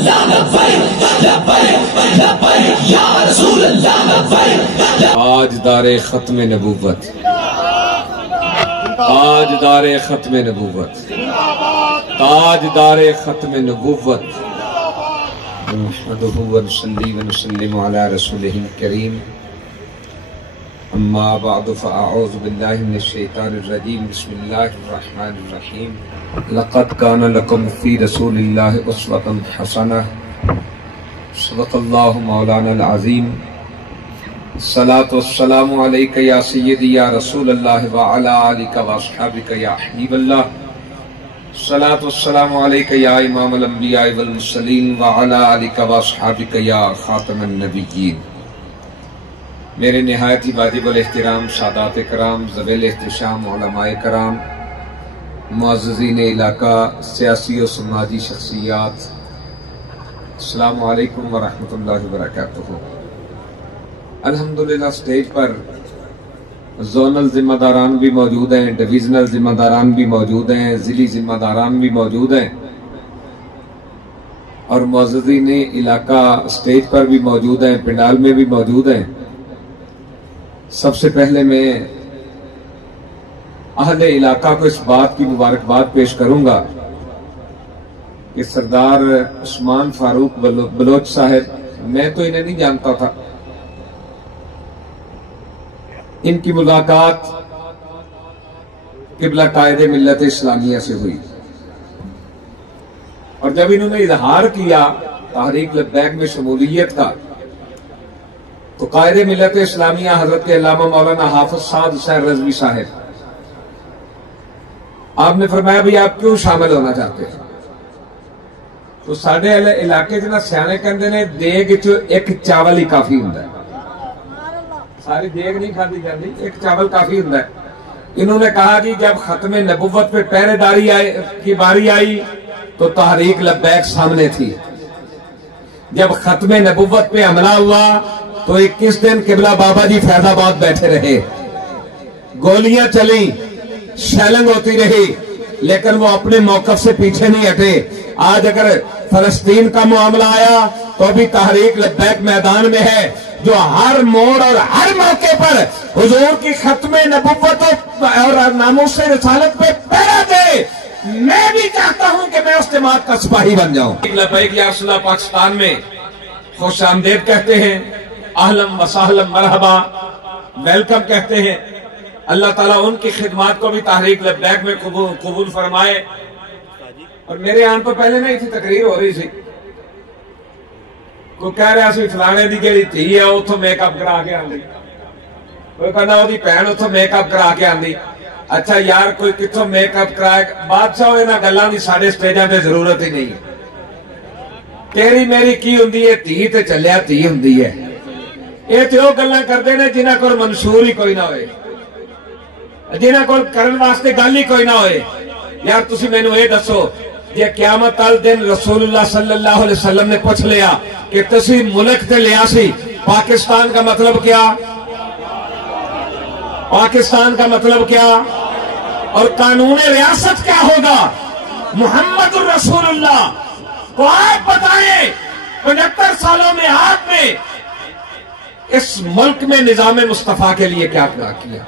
اللہ لبیک لبیک لبیک یا رسول اللہ لبیک۔ تاجدار ختم نبوت، تاجدار ختم نبوت، تاجدار ختم نبوت، نحمدہ ونصلی ونسلم علی رسولہ الکریم، اما بعد فاعوذ باللہ من الشیطان الرجیم، بسم اللہ الرحمن الرحیم۔ لقد کان لکم فی رسول اللہ اسوۃ حسنہ، صدق اللہ مولانا العظیم۔ الصلاة والسلام علیک یا سیدی یا رسول اللہ وعلا آلک واصحابک یا حبیب اللہ۔ الصلاة والسلام علیک یا امام الانبیاء والمرسلین وعلا آلک واصحابک یا خاتم النبیین۔ میرے نہایت ہی واجب الاحترام سادات کرام، ذویل احتشام علماء کرام، معززین علاقہ، سیاسی و سماجی شخصیات، السلام علیکم ورحمۃ اللہ وبرکاتہ۔ الحمدللہ سٹیج پر زونل ذمہ داران بھی موجود ہیں، ڈویژنل ذمہ داران بھی موجود ہیں، ضلعی ذمہ داران بھی موجود ہیں، اور معززین علاقہ سٹیج پر بھی موجود ہیں، پنڈال میں بھی موجود ہیں۔ سب سے پہلے میں اہل علاقہ کو اس بات کی مبارکباد پیش کروں گا کہ سردار عثمان فاروق بلوچ صاحب، میں تو انہیں نہیں جانتا تھا، ان کی ملاقات قبلہ قائد ملت اسلامیہ سے ہوئی، اور جب انہوں نے اظہار کیا تحریک لبیک میں شمولیت کا، تو قائد ملت اسلامیہ حضرت علامہ مولانا حافظ سعد حسین رضوی صاحب، آپ نے فرمایا بھی آپ کیوں شامل ہونا چاہتے ہیں؟ تو ساڑھے علاقے جنا سیانے کہندے نے دیگ چو ایک چاول ہی کافی ہوندا ہے، ساری دیگ نہیں کھاتی جاتی، ایک چاول کافی ہوندا ہے۔ انہوں نے کہا کہ جب ختم نبوت پہ پہرے داری کی باری آئی تو تحریک لبیک سامنے تھی، جب ختم نبوت پہ حملہ ہوا تو 21 دن قبلہ بابا جی فیض آباد بیٹھے رہے، گولیاں چلیں، شیلنگ ہوتی رہی، لیکن وہ اپنے موقف سے پیچھے نہیں ہٹے۔ آج اگر فلسطین کا معاملہ آیا تو ابھی تحریک لبیک میدان میں ہے، جو ہر موڑ اور ہر موقع پر حضور کی ختم نبوت اور ناموس رسالت پہ پہرا دے۔ میں بھی چاہتا ہوں کہ میں اس جماعت کا سپاہی بن جاؤں۔ لبیک یا رسول اللہ پاکستان میں خوش آمدید کہتے ہیں، اہلم و سہلم مرحبا، ویلکم کہتے ہیں۔ اللہ تعالیٰ ان کی خدمات کو بھی تحریک لبیک میں قبول فرمائے۔ اور میرے آن تو پہلے نہیں تھی، تقریر ہو رہی تھی، کوئی کہہ رہا سی فلانے دی جڑی تھی ہے اتھوں میک اپ کرا کے آندی، کوئی کہنا وہ دی بہن اتھوں میک اپ کرا کے آندی۔ اچھا یار کوئی کتھوں میک اپ کرائے، بادشاہ ہوئے نہ گلاں دی ساڑھے سٹیجاں تے ضرورت ہی نہیں ہے۔ تیری میری کی ہوندی ہے، تھی تے چلیا تھی ہوندی ہے۔ یہ تے وہ گلاں کردے نے جنہاں کول منشور ہی کوئی نہ ہوئے، جنہاں کول کرن واسطے گل ہی کوئی نہ ہوئے۔ یار تسی مینوں اے دسو، جے قیامت تل دن رسول اللہ صلی اللہ علیہ وسلم نے پوچھ لیا کہ تسی ملک تے لیا سی، پاکستان کا مطلب کیا؟ پاکستان کا مطلب کیا؟ اور قانون ریاست کیا ہوگا؟ محمد الرسول اللہ کو آپ بتائیں 75 سالوں میں آپ نے اس ملک میں نظام مصطفیٰ کے لیے کیا کیا؟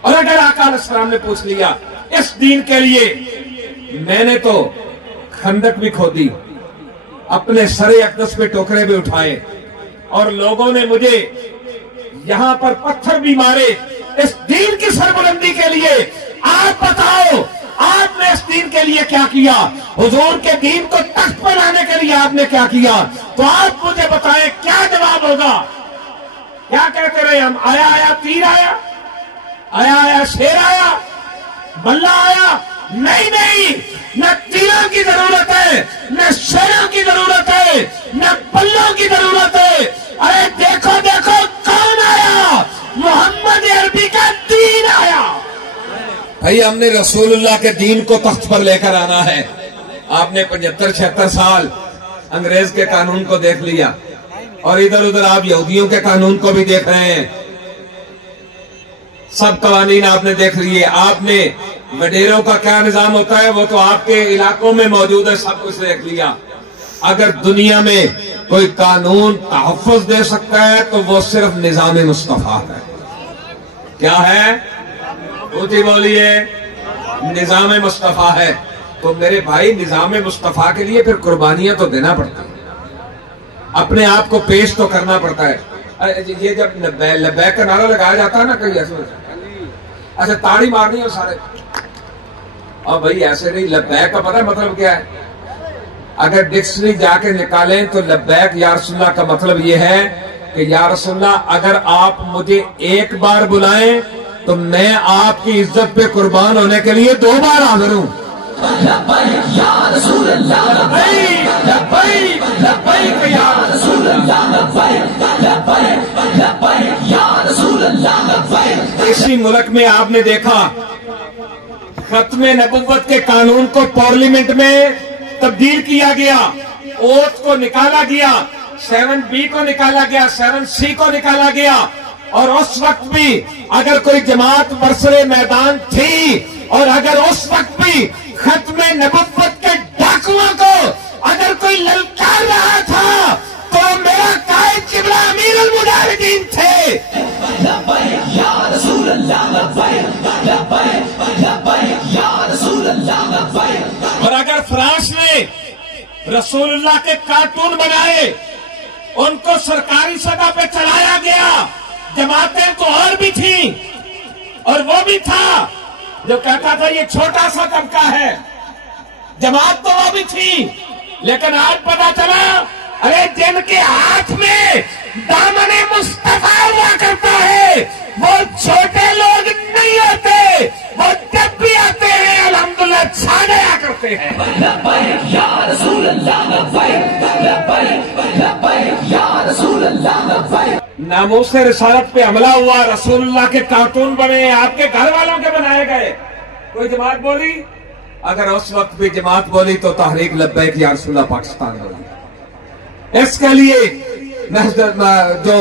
اور اگر آقا علیہ السلام نے پوچھ لیا اس دین کے لیے، میں نے تو خندق بھی کھودی، اپنے سر اقدس پہ ٹوکرے بھی اٹھائے، اور لوگوں نے مجھے یہاں پر پتھر بھی مارے اس دین کی سربلندی کے لیے۔ آپ بتاؤ آپ نے اس دین کے لیے کیا کیا؟ حضور کے دین کو تخت پر لانے کے لیے آپ نے کیا کیا؟ تو آپ مجھے بتائیں کیا جواب ہوگا؟ کیا کہتے رہے ہم؟ آیا آیا تیر آیا، آیا آیا شیر آیا، بلہ آیا؟ نہیں نہیں، نہ تیروں کی ضرورت ہے، نہ شیروں کی ضرورت ہے، نہ بلوں کی ضرورت ہے۔ ارے دیکھو دیکھو کون آیا؟ محمد عربی کا دین آیا۔ بھائی ہم نے رسول اللہ کے دین کو تخت پر لے کر آنا ہے۔ آپ نے 75-76 سال انگریز کے قانون کو دیکھ لیا، اور ادھر ادھر آپ یہودیوں کے قانون کو بھی دیکھ رہے ہیں، سب قوانین آپ نے دیکھ لیے۔ آپ نے وڈیروں کا کیا نظام ہوتا ہے وہ تو آپ کے علاقوں میں موجود ہے، سب کچھ دیکھ لیا۔ اگر دنیا میں کوئی قانون تحفظ دے سکتا ہے تو وہ صرف نظام مصطفیٰ ہے. کیا ہے؟ اونچی بولیے. نظام مصطفیٰ ہے. تو میرے بھائی نظام مصطفیٰ کے لیے پھر قربانیاں تو دینا پڑتا ہے, اپنے آپ کو پیش تو کرنا پڑتا ہے. یہ جب لبیک کا نعرہ لگایا جاتا ہے نا کئی ایسے اچھا تاڑی مارنی ہے سارے, اور بھائی ایسے نہیں. لبیک کا پتہ ہے مطلب کیا ہے؟ اگر ڈکشنری جا کے نکالیں تو لبیک یا رسول اللہ کا مطلب یہ ہے کہ یا رسول اللہ اگر آپ مجھے ایک بار بلائیں تو میں آپ کی عزت پہ قربان ہونے کے لیے 2 بار حاضر ہوں. لبیک یا رسول اللہ, لبیک لبیک یا رسول اللہ, لبیک لبیک یا رسول اللہ, لبیک. اسی ملک میں آپ نے دیکھا ختم نبوت کے قانون کو پارلیمنٹ میں تبدیل کیا گیا, اوتھ کو نکالا گیا, 7B کو نکالا گیا, 7C کو نکالا گیا, اور اس وقت بھی اگر کوئی جماعت برسر میدان تھی اور اگر اس وقت بھی ختم نبوت کے ڈاکوؤں کو اگر کوئی للکار رہا تھا تو میرا قائد قبلہ امیر المجاہدین تھے. لبیک یا رسول اللہ, لبیک لبیک لبیک یا رسول اللہ, لبیک. اور اگر فرانس نے رسول اللہ کے کارٹون بنائے, ان کو سرکاری سطح پہ چلایا گیا, جماعتیں تو اور بھی تھیں اور وہ بھی تھا جو کہتا تھا یہ چھوٹا سا طبقہ ہے, جماعت تو وہ بھی تھی, لیکن آج پتا چلا ارے جن کے ہاتھ میں دامن مصطفیٰ ہوا کرتا ہے وہ چھوٹے لوگ نہیں ہوتے, وہ جب بھی آتے ہیں الحمدللہ چھا جایا کرتے ہیں. لبیک یا رسول اللہ, لبیک لبیک لبیک یا رسول اللہ, لبیک. ناموس رسالت پہ حملہ ہوا, رسول اللہ کے کارٹون بنے, آپ کے گھر والوں کے بنائے گئے, کوئی جماعت بولی؟ اگر اس وقت بھی جماعت بولی تو تحریک لبیک یا رسول اللہ پاکستان بولی. اس کے لیے جو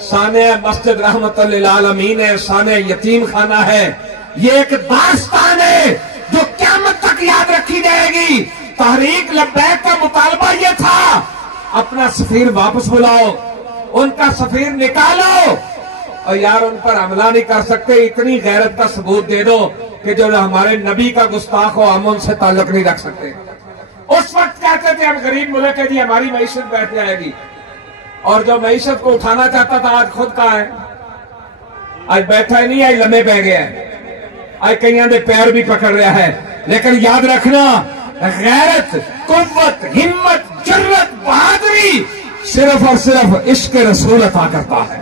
سانع مسجد رحمت للعالمین ہے, سانع یتیم خانہ ہے, یہ ایک داستان ہے جو قیامت تک یاد رکھی جائے گی. تحریک لبیک کا مطالبہ یہ تھا اپنا سفیر واپس بلاؤ, ان کا سفیر نکالو, اور یار ان پر حملہ نہیں کر سکتے, اتنی غیرت کا ثبوت دے دو کہ جو ہمارے نبی کا گستاخ ہو ہم ان سے تعلق نہیں رکھ سکتے. اس وقت کہتے تھے ہم غریب ملک ہے جی, ہماری معیشت بیٹھ جائے گی, اور جو معیشت کو اٹھانا چاہتا تھا آج خود کہاں ہے؟ آج بیٹھا ہی نہیں, آج لمحے بہ گیا ہے, آج کئیاں دے پیر بھی پکڑ رہا ہے. لیکن یاد رکھنا غیرت, قوت, ہمت, جرت, بہادری صرف اور صرف عشق رسول عطا کرتا ہے,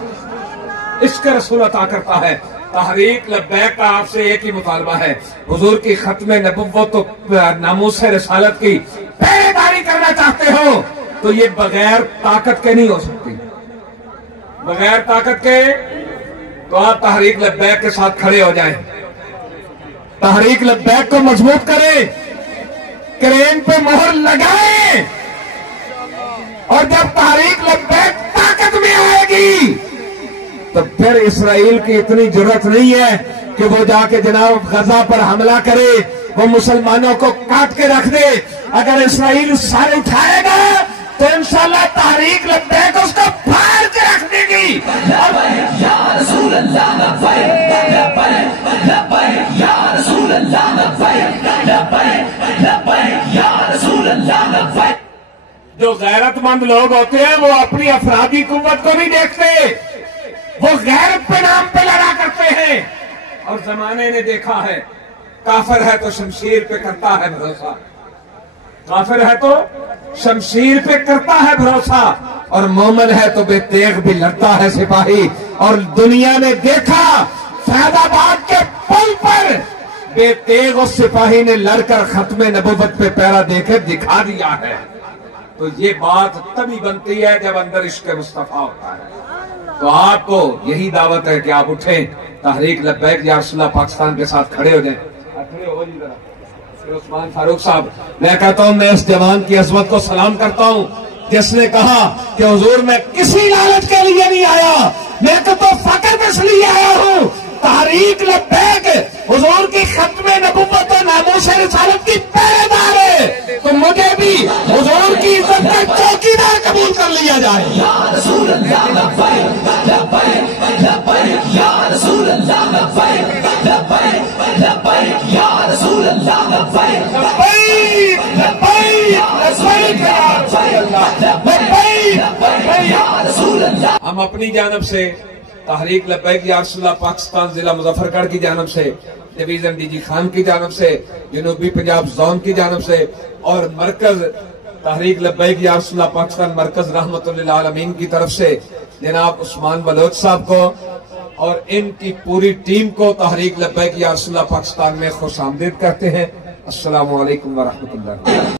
عشق رسول عطا کرتا ہے. تحریک لبیک کا آپ سے ایک ہی مطالبہ ہے, حضور کی ختم نبوت تو ناموس رسالت کی پہرے داری کرنا چاہتے ہو تو یہ بغیر طاقت کے نہیں ہو سکتی, بغیر طاقت کے. تو آپ تحریک لبیک کے ساتھ کھڑے ہو جائیں, تحریک لبیک کو مضبوط کریں, کرین پہ مہر لگائیں, اور جب تحریک لبیک طاقت میں آئے گی تو پھر اسرائیل کی اتنی جرت نہیں ہے کہ وہ جا کے جناب غزہ پر حملہ کرے, وہ مسلمانوں کو کاٹ کے رکھ دے. اگر اسرائیل سر اٹھائے گا تو انشاءاللہ تحریک لبیک اس کو پھاڑ کے رکھ دے گی. لبیک یا رسول اللہ, لبیک لبیک لبیک یا رسول اللہ, لبیک لبیک لبیک یا رسول اللہ, لبیک. جو غیرت مند لوگ ہوتے ہیں وہ اپنی افرادی قوت کو نہیں دیکھتے, وہ غیرت پہ نام پہ لڑا کرتے ہیں. اور زمانے نے دیکھا ہے کافر ہے تو شمشیر پہ کرتا ہے بھروسہ, کافر ہے تو شمشیر پہ کرتا ہے بھروسہ, اور مومن ہے تو بے تیغ بھی لڑتا ہے سپاہی. اور دنیا نے دیکھا فیض آباد کے پل پر بے تیغ اس سپاہی نے لڑ کر ختم نبوت پہ پیرا دے کے دکھا دیا ہے. تو یہ بات تبھی بنتی ہے جب اندر عشق مصطفیٰ ہوتا ہے. تو آپ کو یہی دعوت ہے کہ آپ اٹھیں, تحریک لبیک یا رسول اللہ پاکستان کے ساتھ کھڑے ہو جائیں. کھڑے ہو جی ذرا. عثمان فاروق صاحب, میں کہتا ہوں میں اس جوان کی عظمت کو سلام کرتا ہوں جس نے کہا کہ حضور میں کسی لالچ کے لیے نہیں آیا, میں تو فقط اس لیے آیا ہوں تحریک لبیک حضور کی ختم نبوت و ناموس رسالت کی پہرے دار ہے, تو مجھے بھی حضور کی عزت کا دیا جائے. یا رسول اللہ لبیک لبیک لبیک یا رسول اللہ لبیک لبیک لبیک یا رسول اللہ لبیک لبیک لبیک لبیک یا رسول اللہ لبیک یا رسول اللہ. ہم اپنی جانب سے تحریک لبیک یا رسول اللہ پاکستان ضلع مظفر گڑھ کی جانب سے، ڈویژن ڈی جی خان کی جانب سے، جنوبی پنجاب زون کی جانب سے، اور مرکز تحریک لبیک یا رسول اللہ پاکستان مرکز رحمت للعالمین کی طرف سے جناب عثمان بلوچ صاحب کو اور ان کی پوری ٹیم کو تحریک لبیک یا رسول اللہ پاکستان میں خوش آمدید کرتے ہیں. السلام علیکم ورحمۃ اللہ.